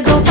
go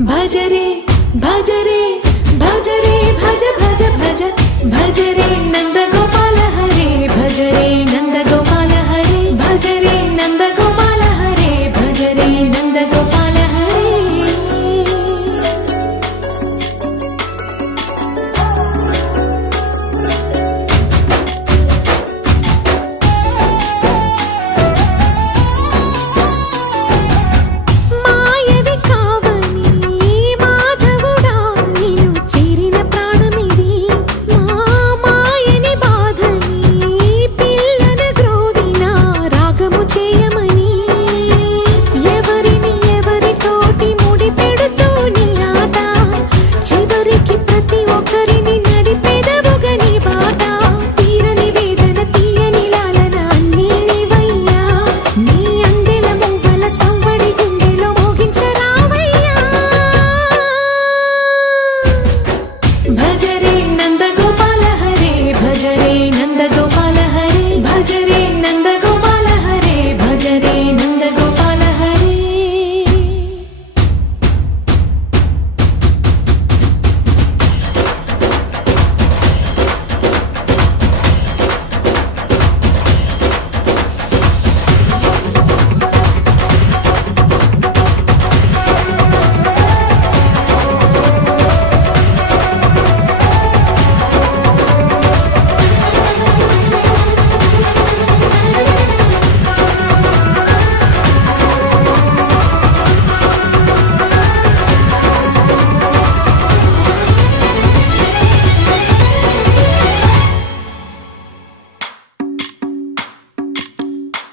भजरे रे भजरे भज भज भज भजरे नंद गोपाल हरे भजरे नंद गोपाल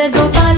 de dopamina.